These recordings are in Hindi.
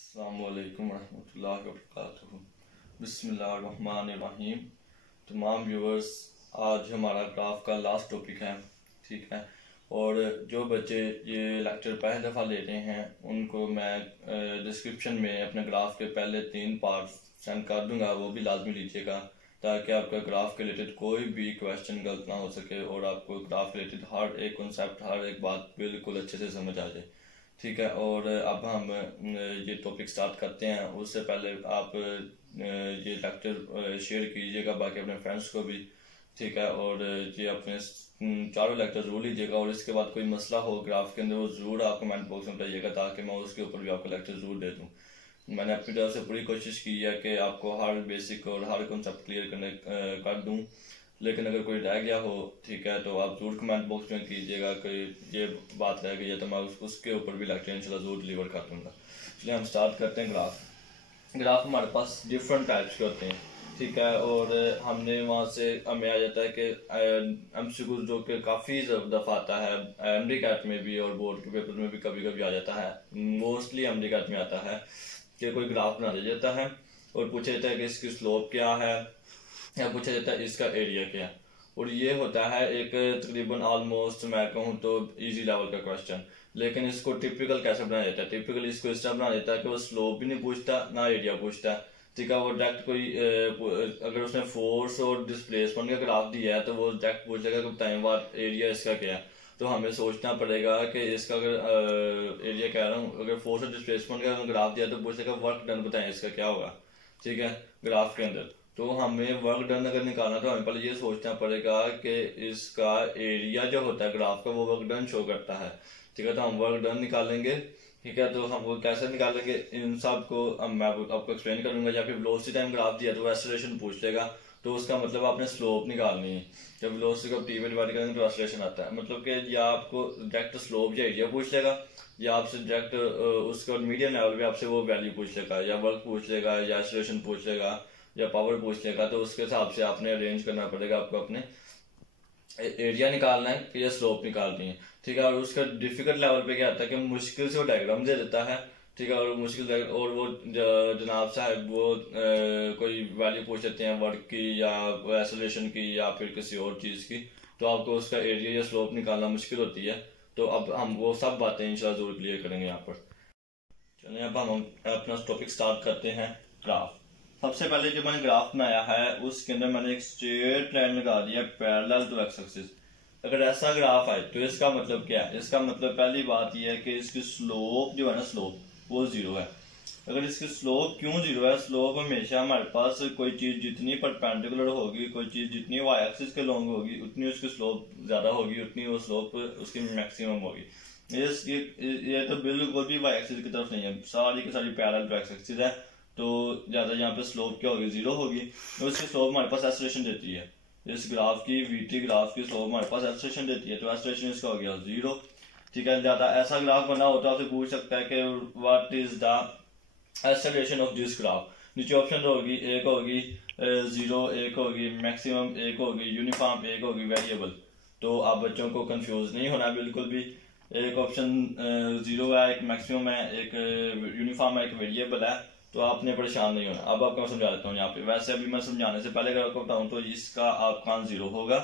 अस्सलामुअलैकुम रहमतुल्लाहि व बरकातुहू। बिस्मिल्लाहिर्रहमानिर्रहीम। तमाम व्यूवर्स, आज हमारा ग्राफ का लास्ट टॉपिक है, ठीक है। और जो बच्चे ये लेक्चर पहली दफ़ा ले रहे हैं उनको मैं डिस्क्रिप्शन में अपने ग्राफ के पहले 3 पार्ट सेंड कर दूंगा, वो भी लाजमी लीजिएगा ताकि आपका ग्राफ के रिलेटेड कोई भी क्वेश्चन गलत ना हो सके और आपको ग्राफ के रिलेटेड हर एक कॉन्सेप्ट, हर एक बात बिल्कुल अच्छे से समझ आ जाए, ठीक है। और अब हम ये टॉपिक स्टार्ट करते हैं। उससे पहले आप ये लेक्चर शेयर कीजिएगा बाकी अपने फ्रेंड्स को भी, ठीक है। और ये अपने चारों लेक्चर जरूर लीजिएगा और इसके बाद कोई मसला हो ग्राफ के अंदर वो ज़रूर आप कमेंट बॉक्स में बताइएगा ताकि मैं उसके ऊपर भी आपको लेक्चर ज़रूर दे दूँ। मैंने अपनी तरफ से पूरी कोशिश की है कि आपको हर बेसिक और हर कॉन्सेप्ट क्लियर करने कर दूँ, लेकिन अगर कोई रह गया हो, ठीक है, तो आप जरूर कमेंट बॉक्स में कीजिएगा कि ये बात रह गई है, तो मैं उसके ऊपर भी लेक्चर इंशाल्लाह जरूर डिलीवर कर दूँगा। इसलिए हम स्टार्ट करते हैं। ग्राफ हमारे पास डिफरेंट टाइप्स के होते हैं, ठीक है। और हमने वहाँ से हमें आ जाता है कि एमसीक्यू जो कि काफ़ी दफ़ा आता है एमडीकैट में भी और बोर्ड के पेपर में भी कभी कभी आ जाता है। मोस्टली एमडीकैट में आता है कि कोई ग्राफ बना दिया जाता है और पूछा जाता है कि इसकी स्लोप क्या है या पूछा जाता है इसका एरिया क्या है। और ये होता है एक तकरीबन ऑलमोस्ट मैं कहूँ तो इजी लेवल का क्वेश्चन। लेकिन इसको टिपिकल कैसे बनाया जाता है? टिपिकल इसको इस तरह बना देता है कि वो स्लोप भी नहीं पूछता ना एरिया पूछता, ठीक है। वो डायरेक्ट कोई अगर उसने फोर्स और डिस्प्लेसमेंट का ग्राफ दिया है तो वो डायरेक्ट पूछ लेगा कि बताएं बात एरिया इसका क्या है। तो हमें सोचना पड़ेगा कि इसका अगर एरिया कह रहा हूँ, अगर फोर्स और डिस्प्लेसमेंट का ग्राफ दिया तो पूछेगा वर्क डन बताएं इसका क्या होगा, ठीक है, ग्राफ के अंदर। तो हमें वर्क डन अगर निकालना तो हमें पहले ये सोचना पड़ेगा कि इसका एरिया जो होता है ग्राफ का वो वर्क डन शो करता है, ठीक है। तो हम वर्क डन निकालेंगे, ठीक है। तो हम वो कैसे निकालेंगे इन सब को मैं आपको एक्सप्लेन करूंगा। या फिर वेलोसिटी टाइम ग्राफ दिया तो एक्सेलरेशन पूछ लेगा, तो उसका मतलब आपने स्लोप निकालनी है। जब वेलोसिटी को टी में डिवाइड करेंगे तो एक्सेलरेशन आता है, मतलब कि या आपको डायरेक्ट स्लोप या एरिया पूछ लेगा या आपसे डायरेक्ट उसके मीडियम लेवल पे आपसे वो वैल्यू पूछ लेगा, या वर्क पूछ लेगा या एक्सेलरेशन पूछ लेगा या पावर पूछ लेगा। तो उसके हिसाब से आपने अरेंज करना पड़ेगा आपको अपने एरिया निकालना है कि या स्लोप निकालनी है, ठीक है। और उसका डिफिकल्ट लेवल पे क्या आता है कि मुश्किल से वो डायग्राम दे देता है, ठीक है। और मुश्किल और वो जनाब साहब वो कोई वैल्यू पूछ लेते हैं वर्क की या एक्सेलरेशन की या फिर किसी और चीज़ की, तो आपको उसका एरिया या स्लोप निकालना मुश्किल होती है। तो अब हम वो सब बातें इंशाल्लाह जरूर क्लियर करेंगे यहाँ पर। चलिए अब हम अपना टॉपिक स्टार्ट करते हैं। ग्राफ सबसे पहले जो मैंने ग्राफ बनाया है उसके अंदर मैंने एक स्ट्रेट लाइन लगा दिया पैरेलल टू एक्स एक्सिस। अगर ऐसा ग्राफ है तो इसका मतलब क्या है? इसका मतलब पहली बात यह है कि इसकी स्लोप जो है ना, स्लोप वो जीरो है। अगर इसकी स्लोप क्यों जीरो है? स्लोप हमेशा हमारे पास कोई चीज जितनी परपेंडिकुलर होगी, कोई चीज जितनी वाई एक्सिस के लॉन्ग होगी उतनी उसकी स्लोप ज्यादा होगी, उतनी वो स्लोप उसकी मैक्सिमम होगी। ये तो बिल्कुल भी वाई एक्सिस की तरफ नहीं है, सारी की सारी पैरेलल टू एक्स एक्सिस है। तो ज्यादा यहाँ पे स्लोप क्या होगी? जीरो होगी। तो उसकी स्लोप हमारे पास एक्सेलरेशन देती है। इस ग्राफ की वीटी ग्राफ की स्लोप हमारे पास एक्सेलरेशन देती है, तो एक्सेलरेशन इसका हो गया जीरो, ठीक है। ज्यादा ऐसा ग्राफ बना हो तो आपसे पूछ सकता है कि what is the acceleration of this graph. नीचे ऑप्शन होगी, एक होगी जीरो, एक होगी मैक्सिमम, एक होगी यूनिफॉर्म, एक होगी वेरिएबल। तो आप बच्चों को कंफ्यूज नहीं होना बिल्कुल भी। एक ऑप्शन जीरो है, एक मैक्सिमम है, एक यूनिफॉर्म है, एक वेरिएबल है। तो आपने परेशान नहीं होना। अब आपको मैं समझा देता हूँ यहाँ पे। वैसे अभी मैं समझाने से पहले अगर आपको बताऊँ तो इसका आपका आंसर जीरो होगा,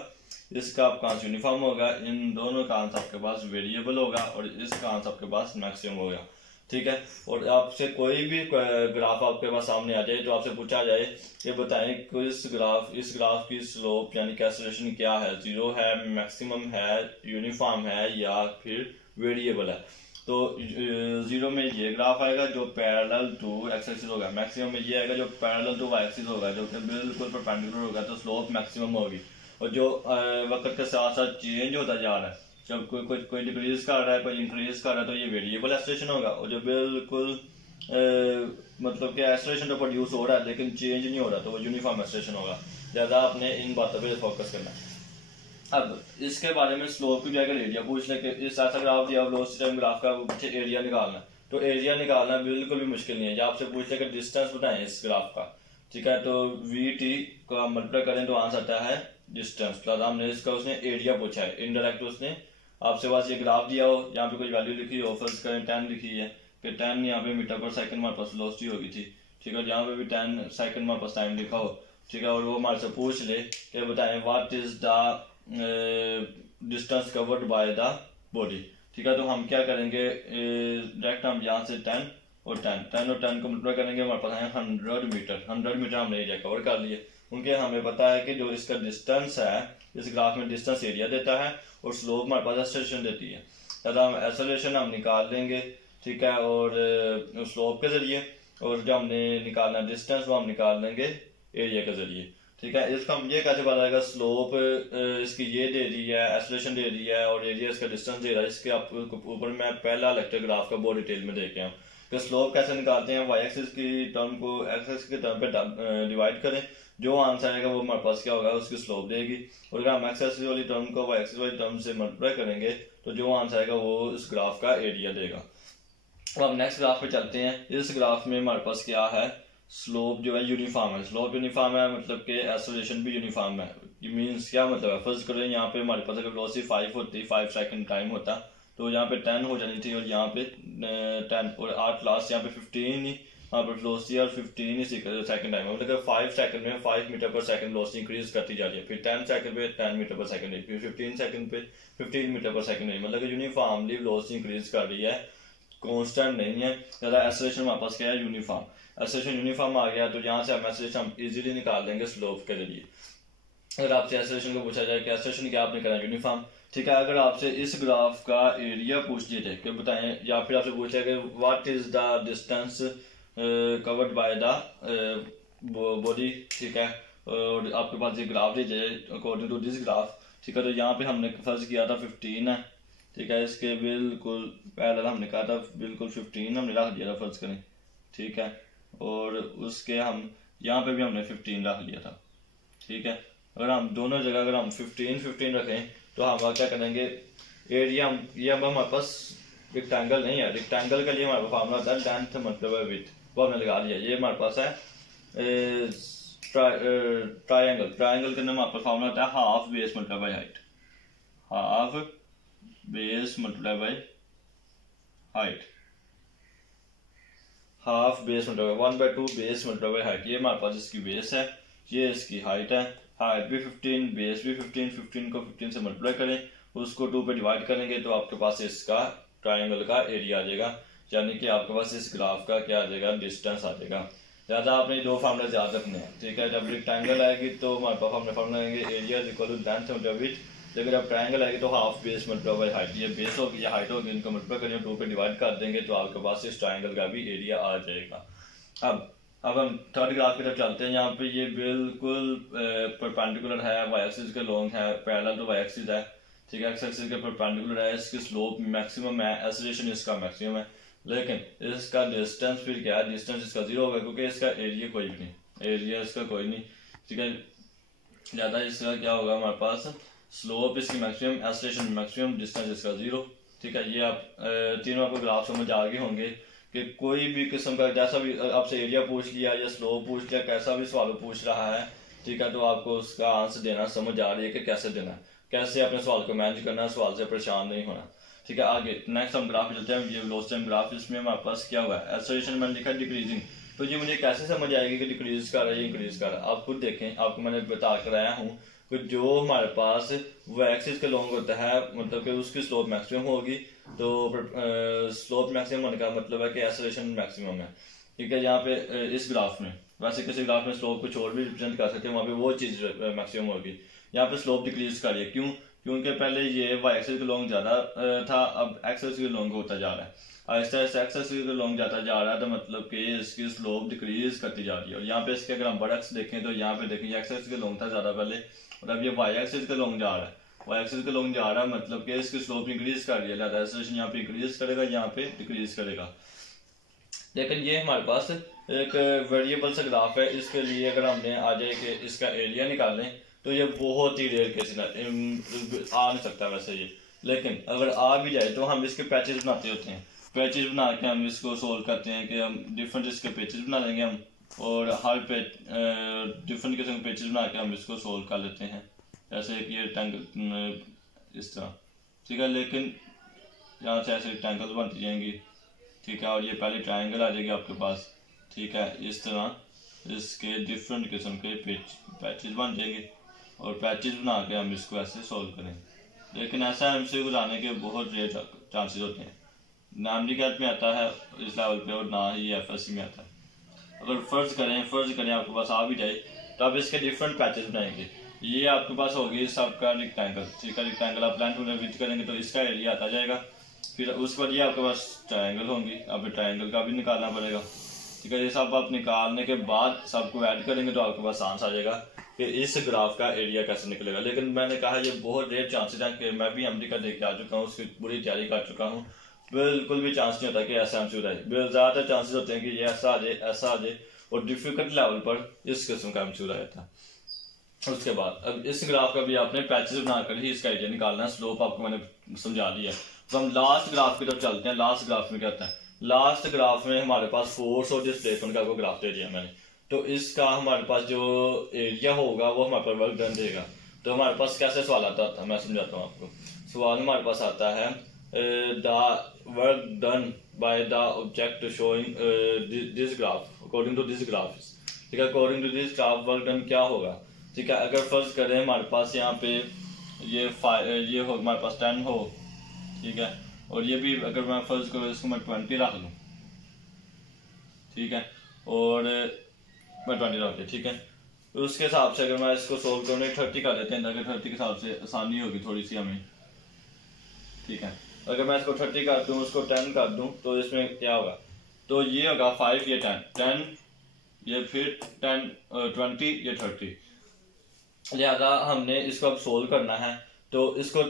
इसका आपका आंसर यूनिफॉर्म होगा, इन दोनों का आंसर आपके पास वेरिएबल होगा और इसका आंसर आपके पास मैक्सिमम होगा, ठीक है। और आपसे कोई भी ग्राफ आपके पास सामने आ जाए तो आपसे पूछा जाए कि बताएं कि इस ग्राफ की स्लोप यानी एक्सेलरेशन क्या है? जीरो है, मैक्सिमम है, यूनिफॉर्म है या फिर वेरिएबल है। तो जीरो में ये ग्राफ आएगा जो पैरेलल टू एक्स एक्सिस होगा, मैक्सिमम में ये आएगा जो पैरेलल टू वाई एक्सिस होगा, जो कि बिल्कुल परपेंडिकुलर होगा, तो स्लोप मैक्सिमम होगी। और जो वक्त के साथ साथ चेंज होता जा रहा है, जब कोई डिक्रीज कर रहा है, कोई इंक्रीज कर रहा है, तो ये वेरिएबल एक्सेलरेशन होगा। और जो बिल्कुल मतलब कि एक्सेलरेशन तो प्रोड्यूस हो रहा है लेकिन चेंज नहीं हो रहा, तो वो यूनिफॉर्म एक्सेलरेशन होगा। ज्यादा आपने इन बातों पर फोकस करना है। अब इसके बारे में स्लोप की जगह एरिया पूछ ले कि इस ऐसा ग्राफ दिया वेलोसिटी ग्राफ का पीछे एरिया निकालना, तो एरिया निकालना बिल्कुल भी मुश्किल नहीं है। या आपसे पूछ ले कि डिस्टेंस बताएं इस ग्राफ का, ठीक है। तो वी टी का मल्टीप्लाई करें तो आंसर आता है डिस्टेंस प्लस हमने इसका उसने एरिया पूछा है। इनडायरेक्ट उसने आपसे पास ये ग्राफ दिया हो, यहाँ पे कोई वैल्यू लिखी हो, फर्ज करें 10 लिखी है, कि 10 यहाँ पे मीटर पर सेकंड हमारे पास वेलोसिटी होगी थी, ठीक है, यहाँ पे भी 10 सेकंड हमारे पास टाइम लिखा हो, ठीक है, और वो हमारे से पूछ ले कि बताएं what is the distance covered by the body, ठीक है, तो हम क्या करेंगे, डायरेक्ट हम यहाँ से 10 और 10 को मल्टीप्लाई करेंगे, हमारे पास है 100 मीटर हमने एरिया कवर कर लिए, क्योंकि हमें पता है कि जो इसका डिस्टेंस है, इस ग्राफ में डिस्टेंस एरिया देता है और स्लोप हमारे पास एक्सेलरेशन देती है, तथा हम एक्सेलरेशन हम निकाल लेंगे, ठीक है, और स्लोप के जरिए, और जो हमने निकालना डिस्टेंस वो हम निकाल लेंगे एरिया के जरिए, ठीक है। इसका हम ये कैसे पता लगेगा, स्लोप इसकी ये दे दी है, एक्सेलरेशन दे दी है और एरिया इसका डिस्टेंस दे रहा है, इसके ऊपर मैं पहला लेक्चर ग्राफ का बहुत डिटेल में देखे हैं कि स्लोप कैसे निकालते हैं, वाई एक्सिस की टर्म को एक्स एक्सिस की टर्म पे डिवाइड करें, जो आंसर आएगा वो हमारे पास क्या होगा, उसकी स्लोप देगी, और अगर हम एक्स एक्सिस वाली टर्म को वाई एक्सिस वाली टर्म से मल्टीप्लाई करेंगे तो जो आंसर आएगा वो इस ग्राफ का एरिया देगा। अब हम नेक्स्ट ग्राफ पे चलते हैं। इस ग्राफ में हमारे पास क्या है, स्लोप जो है यूनिफॉर्म है, स्लोप यूनिफॉर्म है मतलब कि एक्सेलरेशन भी यूनिफॉर्म है। ये मीन्स क्या मतलब है, फर्स्ट करें यहाँ पे हमारे पास अगर वेलोसिटी 5 होती, 5 सेकंड टाइम होता तो यहाँ पे 10 हो जानी थी, और यहाँ पे 10 और 8 लास्ट यहाँ पे 15 ही यहाँ पर वेलोसिटी और 15 ही सेकंड टाइम है, मतलब 5 सेकंड में 5 मीटर पर सेकंड वेलोसिटी इंक्रीज करती जा रही है, फिर 10 सेकंड पे 10 मीटर पर सेकंड, फिर 15 सेकंड पे 15 मीटर पर सेकंड, मतलब कि यूनिफॉर्मली वेलोसिटी इंक्रीज कर रही है, कांस्टेंट नहीं है। ज़्यादा एक्सेलरेशन हमारे पास क्या है, यूनिफॉर्म, एक्सेलरेशन यूनिफॉर्म आ गया तो यहाँ से हम एक्सेलरेशन हम इजीली निकाल देंगे स्लोप के जरिए। अगर आपसे एक्सेलरेशन को पूछा जाए कि एक्सेलरेशन क्या आपने करा, यूनिफॉर्म, ठीक है। अगर आपसे इस ग्राफ का एरिया पूछ दिया जाए कि बताएं, या फिर आपसे पूछा कि what is the distance covered by the body, ठीक है, और आपके पास ये ग्राफ दिया जाए अकॉर्डिंग टू दिस ग्राफ, ठीक है, तो यहाँ पे हमने फर्ज किया था 15 है, ठीक है, इसके बिल्कुल पहले हमने कहा था बिल्कुल 15 हमने रख दिया था फर्ज करें, ठीक है, और उसके हम यहाँ पे भी हमने 15 रख लिया था, ठीक है। अगर हम दोनों जगह अगर हम 15 रखें तो हम क्या करेंगे, एरिया ये अब हमारे पास रेक्टेंगल नहीं है, रेक्टेंगल के लिए हमारे पास फार्मूला होता है लेंथ मतलब विड्थ, वो हमने लगा लिया। ये हमारे पास है ट्रायंगल, ट्रायंगल के अंदर हमारे पास फार्मूला होता है half base multiply by height, half base multiply by height, half base multiply 1/2 base multiply by height. ये हमारे पास इसकी बेस है, ये इसकी हाइट है, हाइट भी 15 बेस भी 15 को 15 से मल्टीप्लाई करें, उसको 2 पे डिवाइड करेंगे तो आपके पास इसका ट्रायंगल का एरिया आ जाएगा, यानी कि आपके पास इस ग्राफ का क्या आ जाएगा, डिस्टेंस आ जाएगा। ज़्यादा आपने 2 फार्मूले याद रखने हैं, ठीक है। जब रेक्टेंगल आएगी तो हमारे पास हमने फार्मूला लेंगे area is equal to length multiply width, लेकिन अब ट्रायंगल आएगी तो half base multiply by height, ये बेस होगी या हाइट होगी, इनको मल्टीप्लाई करेंगे 2 पे डिवाइड कर देंगे तो आपके पास इस ट्रायंगल का भी एरिया आ जाएगा। अब हम थर्ड ग्राफ की तरफ चलते हैं। यहाँ पे ये बिल्कुल परपेंडिकुलर है, वाई एक्सिस के लॉन्ग है, पैरेलल टू वाई एक्सिस है, ठीक है, एक्स एक्सिस के परपेंडिकुलर है, इसकी स्लोप मैक्सिमम है, एक्सेलरेशन इसका मैक्सिमम है, लेकिन इसका डिस्टेंस फिर क्या है, डिस्टेंस इसका 0 होगा क्योंकि इसका एरिया कोई भी नहीं, एरिया इसका कोई नहीं, ठीक है। ज़्यादा इसका क्या होगा, हमारे पास स्लोप इसकी मैक्सिमम, एक्सेलरेशन मैक्सिमम, डिस्टेंस इसका 0, ठीक है। ये आप तीनों आपको ग्राफ समझ आ गए होंगे कि कोई भी किस्म का जैसा भी आपसे एरिया पूछ लिया या स्लोप पूछ लिया, कैसा भी सवाल पूछ रहा है, ठीक है, तो आपको उसका आंसर देना समझ आ रही है कि कैसे देना है, कैसे अपने सवाल को मैनेज करना है, सवाल से परेशान नहीं होना, ठीक है। आगे नेक्स्ट हम ग्राफ चलते हैं। ये वेलोसिटी ग्राफ, इसमें हमारे पास क्या हुआ है, एक्सेलरेशन मैंने लिखा डिक्रीजिंग, तो ये मुझे कैसे समझ आएगी कि डिक्रीज कर रहा है, इंक्रीज कर रहा है। आप खुद देखें, आपको मैंने बता कर आया हूँ कि जो हमारे पास वो एक्सिस के लॉन्ग होता है, मतलब कि उसकी स्लोप मैक्सिमम होगी, तो स्लोप मैक्सिमम होने का मतलब है कि एक्सेलरेशन मैक्सिमम है, ठीक है। यहाँ पे इस ग्राफ में, वैसे किसी ग्राफ में स्लोप कुछ और भी रिप्रेजेंट कर सकते हैं, वहाँ पे वो चीज़ मैक्सिमम होगी। यहाँ पे स्लोप डिक्रीज कर रही है, क्यों, क्योंकि पहले ये वाई एक्सिस के लॉन्ग ज़्यादा था, अब एक्स एक्सिस के लॉन्ग होता जा रहा है, आहिस्ता आहिस्ता एक्स एक्सिस के लॉन्ग जाता जा रहा है, तो मतलब कि इसकी स्लोप डिक्रीज करती जा रही है। और यहाँ पे इसके अगर हम बड़ा एक्स देखें तो यहाँ पे देखें एक्स एक्सिस के लॉन्ग था ज़्यादा पहले, और अब ये वाई एक्सिस के लॉन्ग जा रहा है, वाई एक्सिस के लॉन्ग जा रहा है, मतलब कि इसकी स्लोप इंक्रीज कर रही है, ज़्यादा एक्सेलरेशन यहाँ पे इंक्रीज करेगा, यहाँ पे डिक्रीज करेगा। लेकिन ये हमारे पास एक वेरिएबल सा ग्राफ है, इसके लिए अगर हमने आ जाए कि इसका एरिया निकालें तो ये बहुत ही रेयर केस आ नहीं सकता वैसे ये, लेकिन अगर आ भी जाए तो हम इसके पैचेस बनाते होते हैं, पैचेस बना के हम इसको सोल्व करते हैं कि हम डिफरेंट इसके पैचेस बना लेंगे हम, और हर पे डिफरेंट किस्म के पैचेस बना के हम इसको सोल्व कर लेते हैं, जैसे कि ये टैंगल इस तरह, ठीक है। लेकिन यहाँ से ऐसे टैंगल बनती जाएंगी, ठीक है, और ये पहले ट्रायंगल आ जाएगी आपके पास, ठीक है। इस तरह इसके डिफरेंट किस्म के पैचेस बन जाएंगे और पैचेस बना के हम इसको ऐसे सोल्व करेंगे। लेकिन ऐसा MCQ आने के बहुत रेयर चांसेस होते हैं, ना एमडीकैट में आता है इस लेवल पे और ना ही FSC में आता है। अगर फर्ज करें आपके पास आ भी जाए तो आप इसके डिफरेंट पैचेस बनाएंगे। ये आपके पास होगी सबका रेक्टेंगल, ठीक है। रेक्टेंगल आप प्लान टूल में विजिट करेंगे तो इसका एरिया आता जाएगा। फिर उसके बाद ये आपके पास ट्रायंगल होंगी, अब ट्रायंगल का भी निकालना पड़ेगा, ठीक है। ये सब आप निकालने के बाद सबको ऐड करेंगे तो आपके पास आंसर आ जाएगा कि इस ग्राफ का एरिया कैसे निकलेगा। लेकिन मैंने कहा ये बहुत रेयर चांसेस हैं कि मैं भी अमेरिका देख के आ चुका हूँ, उसकी पूरी तैयारी कर चुका हूँ, बिल्कुल भी चांस नहीं होता कि ऐसा MCQ आए। ज़्यादातर चांसेस होते हैं कि ये ऐसा आ जाए और डिफिकल्ट लेवल पर इस किस्म का MCQ आ जाता है। उसके बाद अब इस ग्राफ का भी आपने पैचेस बनाकर ही इसका एरिया निकालना है। स्लोप आपको मैंने समझा दिया है। तो हम लास्ट ग्राफ की तरफ चलते हैं। लास्ट ग्राफ में क्या होता है, लास्ट ग्राफ में हमारे पास फोर्स और डिस्प्लेसमेंट का कोई ग्राफ दे दिया मैंने, तो इसका हमारे पास जो एरिया होगा वो हमारे पास वर्क डन देगा। तो हमारे पास कैसे सवाल आता है मैं समझाता हूँ आपको। सवाल हमारे पास आता है the work done by the object showing this graph according to this graph, ठीक है। According to this graph work done क्या होगा, ठीक है। अगर फर्ज करें हमारे पास यहाँ पे ये हो, हमारे पास 10 हो, ठीक है। और ये भी अगर मैं फर्ज करूँ इसको मैं 20 रख लूँ, ठीक है, और मैं 20 रख दिया, ठीक है। तो उसके हिसाब से अगर मैं इसको सोल्व करूँ 30 कर लेते हैं ताकि 30 के हिसाब से आसानी होगी थोड़ी सी हमें, ठीक है। अगर मैं इसको 30 कर दूँ उसको 10 कर दूँ तो इसमें क्या होगा, तो ये होगा 5 ये 10 ये फिर 10 20 ये 30। लिहाजा हमने इसको अब सोल्व करना है। तो इसको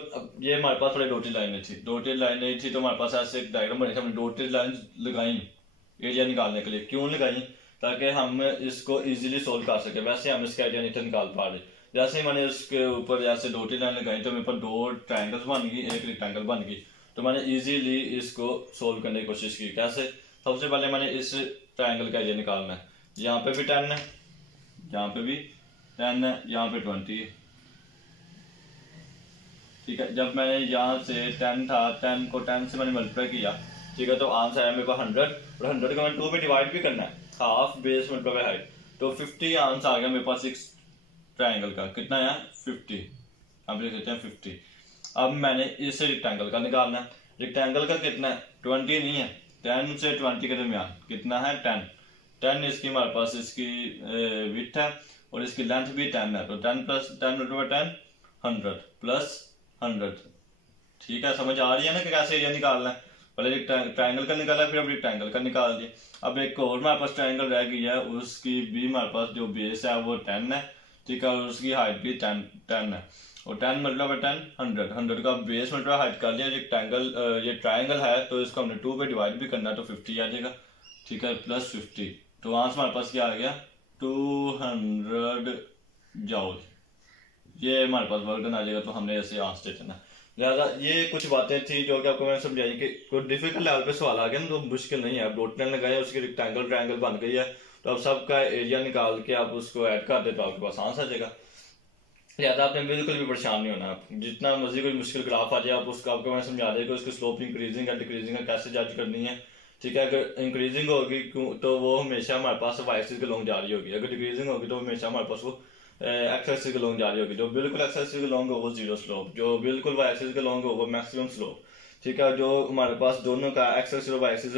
ये हमारे पास थोड़ी डॉटेड लाइनें थी, तो हमारे पास ऐसे एक डायग्राम बनी थी, हमने डॉटेड लाइन लगाई एरिया निकालने के लिए। क्यों लगाई, ताकि हम इसको इजीली सोल्व कर सके। वैसे हम इसका एरिया नहीं निकाल पा रहे। जैसे ही मैंने इसके ऊपर जैसे डॉटेड लाइन लगाई तो मेरे पास 2 ट्रायंगल्स बन गई, एक रेक्टेंगल बन गई। तो मैंने इजीली इसको सोल्व करने की कोशिश की। कैसे, सबसे पहले मैंने इस ट्रायंगल का एरिया निकालना है। यहाँ पे भी 10 है, यहाँ पे भी 10 है, यहाँ पे 20 है, ठीक है। जब मैंने यहाँ से 10 था, 10 को 10 से मैंने मल्टीप्लाई किया, ठीक है, तो आंसर आया मेरे पास 100 और 100 को मैंने 2 में डिवाइड भी करना है, हाफ बेस मल्टीप्लाई हाइट, तो 50 आंसर आ गया मेरे पास इस ट्रायंगल का। कितना है 50, अब लिख देते हैं 50। अब मैंने इस रेक्टेंगल का निकालना है। रेक्टेंगल का कितना है 20 नहीं है, 10 से 20 के दरमियान कितना है 10 इसकी हमारे पास इसकी विड्थ है और इसकी लेंथ भी 10 है। तो 10 प्लस 10 मल्टीप्लाई 10 100 प्लस 100, ठीक है। समझ आ रही है ना कि कैसे एरिया निकालना है। पहले ट्रायंगल का निकाला फिर अब रेक्टेंगल का निकाल दिया। अब एक और हमारे पास ट्रायंगल रह गई है, उसकी भी हमारे पास जो बेस है वो 10 है, ठीक है, और उसकी हाइट भी 10 है। और 10 मल्टीप्लाई 10 100 का बेस मल्टीप्लाई हाइट कर लिया। ये ट्रायंगल है तो इसको हमने 2 पे डिवाइड भी करना है तो 50 आ जाएगा, ठीक है, प्लस 50। तो आंसर हमारे पास क्या आ गया 200 जॉल। ये हमारे पास वर्क डन आ जाएगा। तो हमने ऐसे आंसर देना। लिहाजा ये कुछ बातें थी जो कि आपको मैंने समझाई कि कोई डिफिकल्ट लेवल पे सवाल आ गया ना तो मुश्किल नहीं है। अब डॉट लाइन लगाया, उसकी रेक्टेंगल ट्रायंगल बन गई है, तो अब सबका एरिया निकाल के आप उसको ऐड कर दे तो आपके पास आंसर आ जाएगा। लिहाजा आपने बिल्कुल भी परेशान नहीं होना। जितना मर्जी कोई मुश्किल ग्राफ आ जाए आप उसका आपको मैं समझा देगा उसकी स्लोप इंक्रीजिंग है डिक्रीजिंग है कैसे जज करनी है, ठीक है। अगर इंक्रीजिंग होगी तो वो हमेशा हमारे पास वाई एक्सिस के लॉन्ग जा रही होगी, अगर डिक्रीजिंग होगी तो हमेशा हमारे पास वो एक्स एक्सिस के लॉन्ग जा रही होगी। जो बिल्कुल एक्स एक्सिस के लॉन्ग हो वो जीरो स्लोप, जो बिल्कुल वाई एक्सिस के लॉन्ग हो वो मैक्सिमम स्लोप, ठीक है। जो हमारे पास दोनों का एक्स एक्सिस और वाई एक्सिस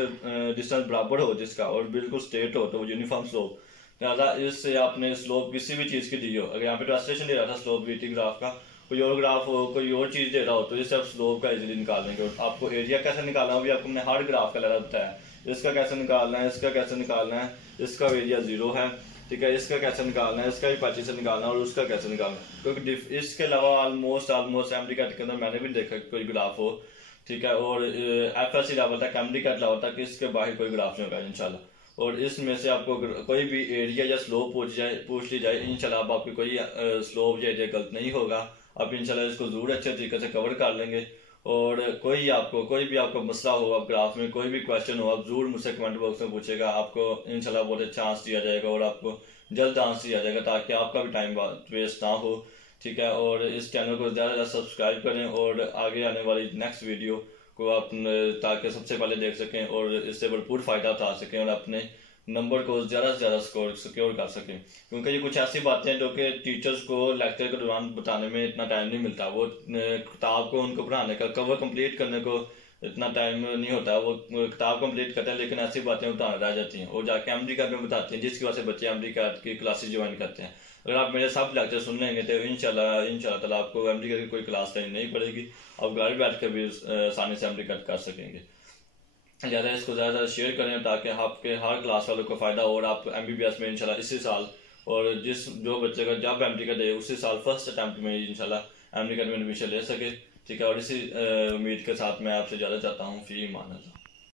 डिस्टेंस बराबर हो जिसका और बिल्कुल स्ट्रेट हो तो वो यूनिफॉर्म स्लोप। लिहाजा इससे आपने स्लोप किसी भी चीज की दी हो, अगर यहाँ पे ट्रांसलेशन दे रहा था स्लोप वीटी ग्राफ का, कोई और ग्राफ हो कोई और चीज दे रहा हो तो इससे आप स्लोप का इजीली निकाल लेंगे। और आपको एरिया कैसे निकालना है भी आपको मैंने हर ग्राफ का लगा बताया। इसका कैसे निकालना है, इसका कैसे निकालना है, इसका एरिया 0 है, ठीक है, इसका कैसे निकालना है, इसका भी 25 से निकालना है और उसका कैसे निकालना है। क्योंकि इसके अलावा ऑलमोस्ट एमडीकैट के अंदर मैंने भी देखा कोई ग्राफ हो, ठीक है, और एफएससी लेवल तक एमडीकैट लेवल तक इसके बाहर कोई ग्राफ नहीं होगा इंशाल्लाह। और इसमें से आपको कोई भी एरिया या स्लोप पूछ ली जाए इंशाल्लाह अब आपकी कोई स्लोप या एरिया गलत नहीं होगा। आप इंशाल्लाह इसको जरूर अच्छे तरीके से कवर कर लेंगे। और कोई भी आपको मसला हो, आप ग्राफ में कोई भी क्वेश्चन हो, आप जरूर मुझसे कमेंट बॉक्स में पूछेगा, आपको इंशाल्लाह बहुत अच्छा आंसर दिया जाएगा और आपको जल्द आंसर दिया जाएगा ताकि आपका भी टाइम वेस्ट ना हो, ठीक है। और इस चैनल को ज़्यादा से ज़्यादा सब्सक्राइब करें और आगे आने वाली नेक्स्ट वीडियो को आप ताकि सबसे पहले देख सकें और इससे भरपूर फ़ायदा उठा सकें और अपने नंबर को ज़्यादा से ज़्यादा सिक्योर कर सकें। क्योंकि ये कुछ ऐसी बातें हैं जो कि टीचर्स को लेक्चर के दौरान बताने में इतना टाइम नहीं मिलता। वो किताब को उनको पढ़ाने का कवर कंप्लीट करने को इतना टाइम नहीं होता। वो किताब कंप्लीट करते हैं लेकिन ऐसी बातें बताने रह जाती हैं और जाके एमडी कार्ड में बताते हैं, जिसकी वजह से बच्चे एमडी कार्ड की क्लासेस ज्वाइन करते हैं। अगर आप मेरे सब लेक्चर सुन लेंगे तो इंशाल्लाह ताला आपको एमडी कार्ड की कोई क्लास लेनी नहीं पड़ेगी। आप घर बैठ कर भी आसानी से एमडी कार्ड कर सकेंगे। ज़्यादा इसको ज़्यादा शेयर करें ताकि आपके हर क्लास वालों को फ़ायदा हो और आप एमबीबीएस में इंशाल्लाह इसी साल और जो बच्चे का जब एमडी का दे उसी साल फर्स्ट अटैम्प्ट में इंशाल्लाह एमडी का एडमिशन ले सके। ठीक है, और इसी उम्मीद के साथ मैं आपसे ज़्यादा चाहता हूँ। फी ईमान अल्लाह।